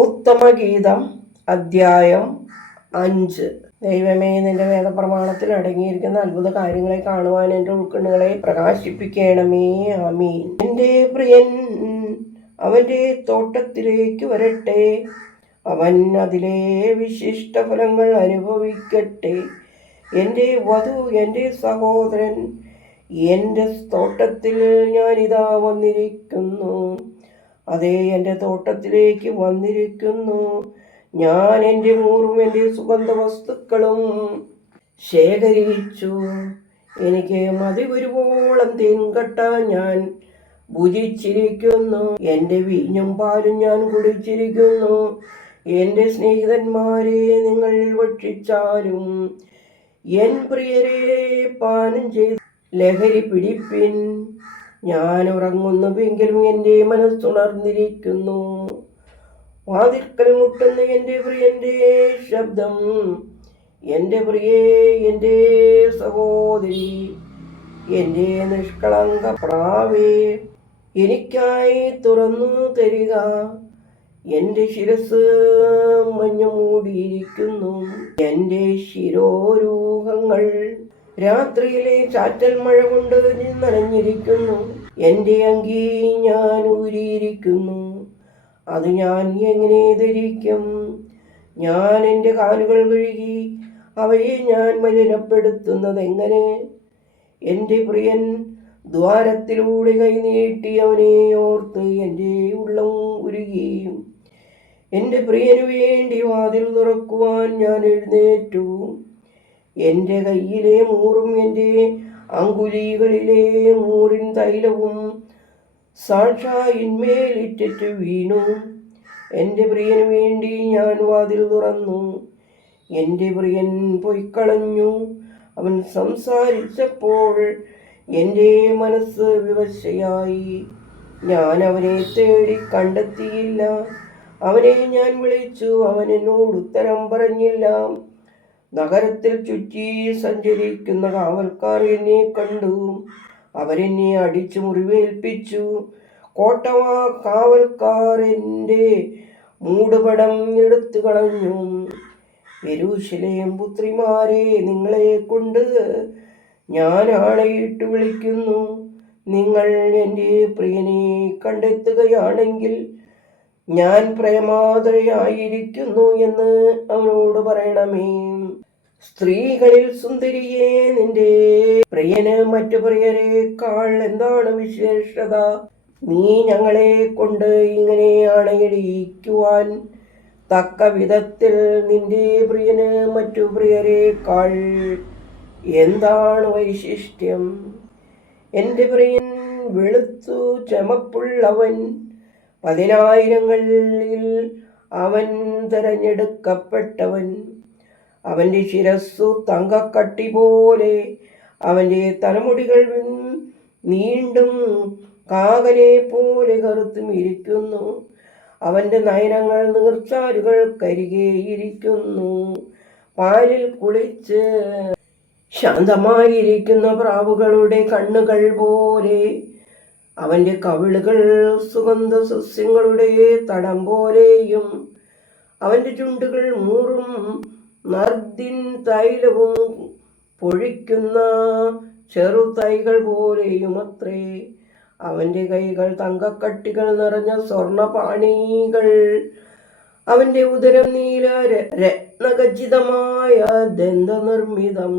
ഉത്തമഗീതം അദ്ധ്യായം 5. ദൈവമേ, നിന്റെ വേദപ്രമാണത്തിൽ അടങ്ങിയിരിക്കുന്ന അത്ഭുത കാര്യങ്ങളെ കാണുവാൻ എൻ്റെ ഉൾക്കണ്ണുകളെ പ്രകാശിപ്പിക്കണമേ. ആമീൻ. എൻ്റെ പ്രിയൻ അവൻ്റെ തോട്ടത്തിലേക്ക് വരട്ടെ, അവൻ അതിലെ വിശിഷ്ട ഫലങ്ങൾ അനുഭവിക്കട്ടെ. എൻ്റെ വധു, എൻ്റെ സഹോദരൻ, എൻ്റെ തോട്ടത്തിൽ ഞാനിതാ വന്നിരിക്കുന്നു. അതേ, എൻ്റെ തോട്ടത്തിലേക്ക് വന്നിരിക്കുന്നു. ഞാൻ എൻ്റെ മൂറും എൻ്റെ സുഗന്ധ വസ്തുക്കളും ശേഖരിച്ചു. എനിക്ക് മതി വരുവോളം തേൻകട്ട ഞാൻ ഭുജിച്ചിരിക്കുന്നു. എൻ്റെ വീഞ്ഞും പാലും ഞാൻ കുടിച്ചിരിക്കുന്നു. എൻ്റെ സ്നേഹിതന്മാരെ, നിങ്ങൾ ഭക്ഷിച്ചാലും എൻ പ്രിയരെ പാനം ചെയ്ത് ലഹരി പിടിപ്പിൻ. ഞാൻ ഉറങ്ങുന്നുവെങ്കിലും എൻ്റെ മനസ്സുണർന്നിരിക്കുന്നു. വാതിൽക്കൽ മുട്ടുന്ന എൻ്റെ പ്രിയൻ്റെ ശബ്ദം, എൻ്റെ പ്രിയേ, എൻ്റെ സഹോദരി, എൻ്റെ നിഷ്കളങ്ക പ്രാവേ, എനിക്കായി തുറന്നു തരിക. എൻ്റെ ശിരസ് മഞ്ഞു മൂടിയിരിക്കുന്നു. എൻ്റെ ശിരോരൂഹങ്ങൾ രാത്രിയിലെ ചാറ്റൽ മഴ കൊണ്ട് നനഞ്ഞിരിക്കുന്നു. എൻ്റെ അങ്കി ഞാൻ ഊരിയിരിക്കുന്നു. അത് ഞാൻ എങ്ങനെ ധരിക്കും? ഞാൻ എൻ്റെ കാലുകൾ കഴുകി അവയെ ഞാൻ മലിനപ്പെടുത്തുന്നത് എങ്ങനെ? എൻ്റെ പ്രിയൻ ദ്വാരത്തിലൂടെ കൈനീട്ടി അവനെ ഓർത്ത് എൻ്റെ ഉള്ളം ഉരുകിയും. എൻ്റെ പ്രിയനു വേണ്ടി വാതിൽ തുറക്കുവാൻ ഞാൻ എഴുന്നേറ്റു. എൻ്റെ കയ്യിലെ മൂറും എൻ്റെ അങ്കുലികളിലെ മൂറിൻ തൈലവും സാക്ഷായിന്മേലിറ്റിട്ട് വീണു. എൻ്റെ പ്രിയന് വേണ്ടി ഞാൻ വാതിൽ തുറന്നു. എൻ്റെ പ്രിയൻ പൊയ്ക്കളഞ്ഞു. അവൻ സംസാരിച്ചപ്പോൾ എൻ്റെ മനസ്സ് വിവശയായി. ഞാൻ അവനെ തേടി കണ്ടെത്തിയില്ല. അവനെ ഞാൻ വിളിച്ചു, അവൻ എന്നോട് ഉത്തരം പറഞ്ഞില്ല. നഗരത്തിൽ ചുറ്റി സഞ്ചരിക്കുന്ന കാവൽക്കാർ എന്നെ കണ്ടു. അവരെന്നെ അടിച്ചു മുറിവേൽപ്പിച്ചു. കോട്ടവാ കാവൽക്കാർ എൻ്റെ മൂടുപടം എടുത്തു കളഞ്ഞു. യെരൂശലേം പുത്രിമാരെ, നിങ്ങളെ കൊണ്ട് ഞാൻ ആണയിട്ട് വിളിക്കുന്നു. നിങ്ങൾ എൻ്റെ പ്രിയനെ കണ്ടെത്തുകയാണെങ്കിൽ ഞാൻ പ്രേമാതുരയായിരിക്കുന്നു എന്ന് അവനോട് പറയണമേ. സ്ത്രീകളിൽ സുന്ദരിയെ, നിന്റെ പ്രിയന് മറ്റു പ്രിയരെക്കാൾ എന്താണ് വിശേഷത? നീ ഞങ്ങളെ കൊണ്ട് ഇങ്ങനെ ആണയിടിക്കുവാൻ തക്ക വിധത്തിൽ നിന്റെ പ്രിയന് മറ്റു പ്രിയരെക്കാൾ എന്താണ് വൈശിഷ്ട്യം? എൻ്റെ പ്രിയൻ വെളുത്തു ചമപ്പുള്ളവൻ. 10,000-ങ്ങളിൽ അവൻ തെരഞ്ഞെടുക്കപ്പെട്ടവൻ. അവൻ്റെ ശിരസ്സു തങ്കക്കട്ടി പോലെ, അവൻ്റെ തലമുടികൾ നീണ്ടും കാകനെ പോലെ കറുത്തും ഇരിക്കുന്നു. അവൻ്റെ നയനങ്ങൾ നീർച്ചാലുകൾ കരികെയിരിക്കുന്നു. പാലിൽ കുളിച്ച് ശാന്തമായിരിക്കുന്ന പ്രാവുകളുടെ കണ്ണുകൾ പോലെ. അവൻ്റെ കവിളുകൾ സുഗന്ധ സസ്യങ്ങളുടെ തടം പോലെയും അവൻ്റെ ചുണ്ടുകൾ മൂറും നർദിൻ തൈലവും പൊഴിക്കുന്ന ചെറുതൈകൾ പോലെയും അത്രേ. അവൻ്റെ കൈകൾ തങ്കക്കട്ടികൾ നിറഞ്ഞ സ്വർണപാണികൾ. അവൻ്റെ ഉദരം നീല രത്നഖചിതമായ ദന്തനിർമ്മിതം.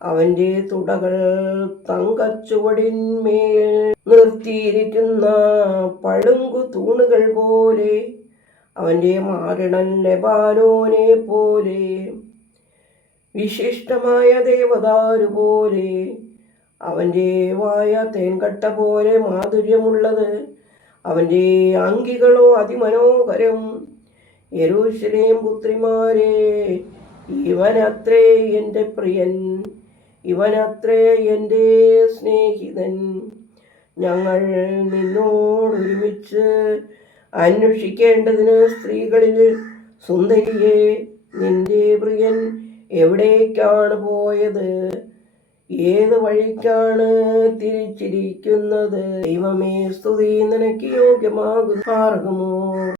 അവൻ്റെ തുടകൾ തങ്കച്ചുവടിന്മേൽ നിർത്തിയിരിക്കുന്ന പളുങ്കു തൂണുകൾ പോലെ. അവൻ്റെ മാറിടൻ ലെബാനോനെ പോലെ, വിശിഷ്ടമായ ദേവദാരു പോലെ. അവൻ്റെ വായ തേൻകട്ട പോലെ മാധുര്യമുള്ളത്. അവൻ്റെ അങ്കികളോ അതിമനോഹരം. യെരൂശലേം പുത്രിമാരെ, ഇവനത്രേ എൻ്റെ പ്രിയൻ, ഇവനത്രേ എൻ്റെ സ്നേഹിതൻ. ഞങ്ങൾ നിന്നോടൊരുമിച്ച് അന്വേഷിക്കേണ്ടതിന് സ്ത്രീകളിൽ സുന്ദരിയെ, നിന്റെ പ്രിയൻ എവിടേക്കാണ് പോയത്? ഏത് വഴിക്കാണ് തിരിച്ചിരിക്കുന്നത്? ദൈവമേ, സ്തുതി നിനക്ക് യോഗ്യമാകുന്നു.